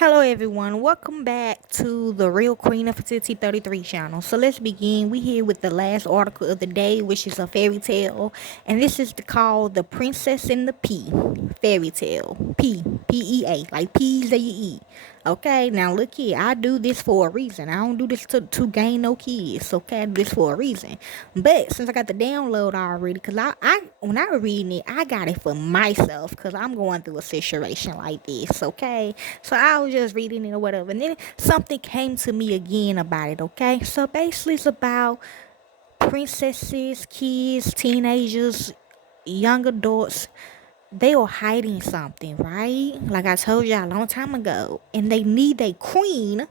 Hello everyone, welcome back to the Real Queen of Fertility 33 channel. So let's begin. We here with the last article of the day, which is a fairy tale. And this is called The Princess and the Pea. Fairy tale. P-E-A, like peas that you eat. Okay, now look here, I do this for a reason. I don't do this to gain no kids. Okay, I do this for a reason. But since I got the download already, because I when I was reading it, I got it for myself because I'm going through a situation like this. Okay, so I was just reading it or whatever, and then something came to me again about it. Okay, so basically it's about princesses, kids, teenagers, young adults. They are hiding something, right? Like I told y'all a long time ago, and they need a queen.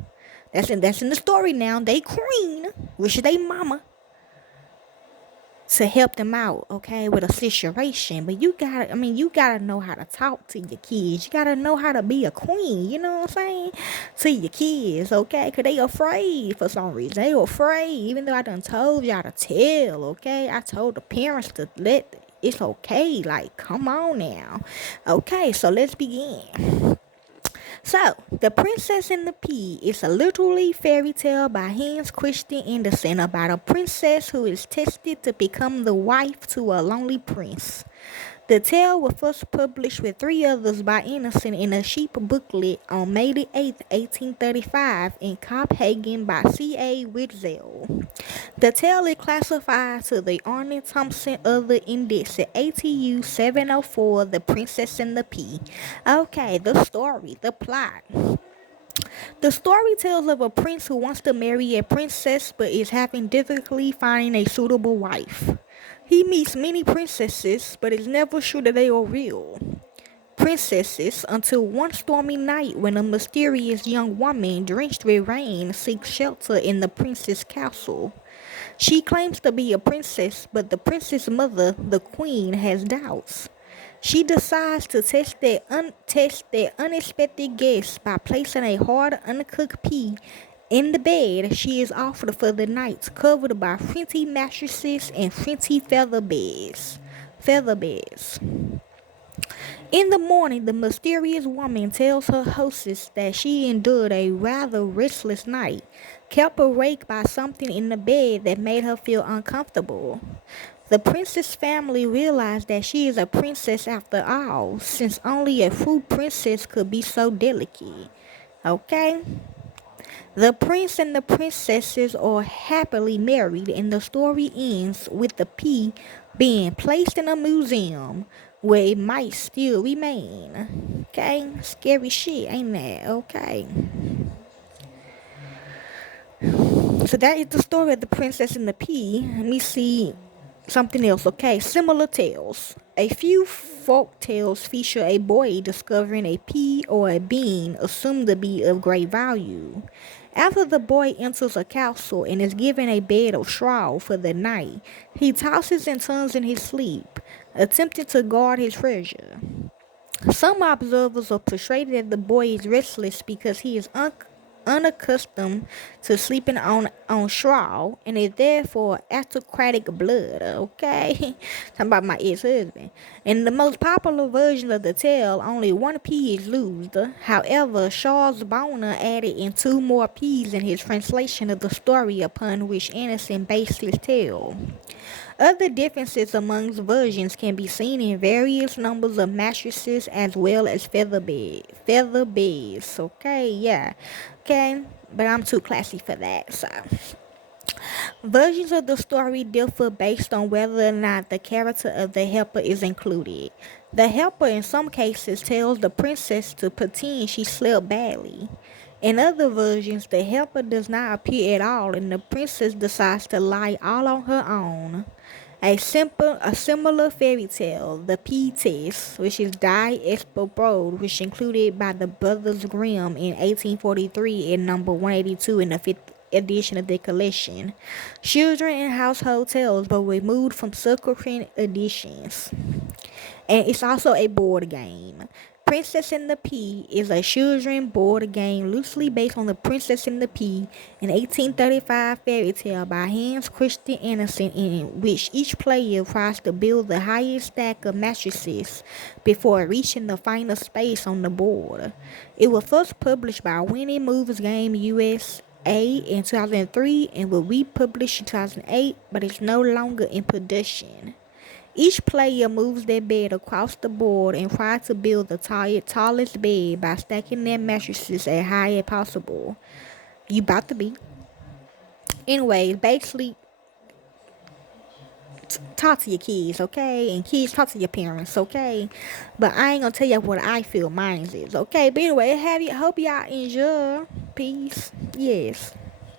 That's in the story now. They queen, which is they mama, to help them out, okay, with a situation. But you gotta know how to talk to your kids. You gotta know how to be a queen, you know what I'm saying? To your kids, okay? Because they afraid for some reason. They afraid, even though I done told y'all to tell, okay? I told the parents to it's okay. Like, come on now. Okay, so let's begin. So, The Princess and the Pea is a literary fairy tale by Hans Christian Andersen about a princess who is tested to become the wife to a lonely prince. The tale was first published with three others by Andersen in a cheap booklet on May the 8th, 1835 in Copenhagen by C.A. Witzel. The tale is classified to the Arne Thompson Other Index at ATU 704, The Princess and the Pea. Okay, the story, the plot. The story tells of a prince who wants to marry a princess but is having difficulty finding a suitable wife. He meets many princesses but is never sure that they are real princesses until one stormy night when a mysterious young woman drenched with rain seeks shelter in the prince's castle. She claims to be a princess, but the prince's mother, the queen, has doubts. She decides to test their unexpected guest by placing a hard, uncooked pea in the bed she is offered for the night, covered by flinty mattresses and flinty feather beds. Feather beds. In the morning, the mysterious woman tells her hostess that she endured a rather restless night, kept awake by something in the bed that made her feel uncomfortable. The princess family realized that she is a princess after all, since only a true princess could be so delicate. Okay? The prince and the princesses are happily married, and the story ends with the pea being placed in a museum where it might still remain. Okay? Scary shit, ain't that? Okay. So that is the story of the princess and the pea. Let me see something else. Okay, similar tales. A few folk tales feature a boy discovering a pea or a bean assumed to be of great value. After the boy enters a castle and is given a bed of straw for the night, he tosses and turns in his sleep, attempting to guard his treasure. Some observers are persuaded that the boy is restless because he is unaccustomed to sleeping on straw and is therefore aristocratic blood, okay? Talking about my ex-husband. In the most popular version of the tale, only one pea is loosed. However, Charles Bonner added in two more peas in his translation of the story upon which Andersen based his tale. Other differences amongst versions can be seen in various numbers of mattresses as well as feather beds. Okay, yeah. Okay, but I'm too classy for that, so. Versions of the story differ based on whether or not the character of the helper is included. The helper in some cases tells the princess to pretend she slept badly. In other versions, the helper does not appear at all and the princess decides to lie all on her own. A similar fairy tale, The Pea Test, which is Die Espo which included by the Brothers Grimm in 1843 in number 182 in the fifth edition of the collection. Children and Household Tales were removed from subsequent editions. And it's also a board game. Princess and the Pea is a children's board game loosely based on The Princess and the Pea, an 1835 fairy tale by Hans Christian Andersen, in which each player tries to build the highest stack of mattresses before reaching the final space on the board. It was first published by Winning Moves Game USA in 2003 and was republished in 2008, but is no longer in production. Each player moves their bed across the board and tries to build the tallest bed by stacking their mattresses as high as possible. You about to be. Anyways, basically, talk to your kids, okay? And kids, talk to your parents, okay? But I ain't gonna tell you what I feel mine is, okay? But anyway, hope y'all enjoy. Peace. Yes.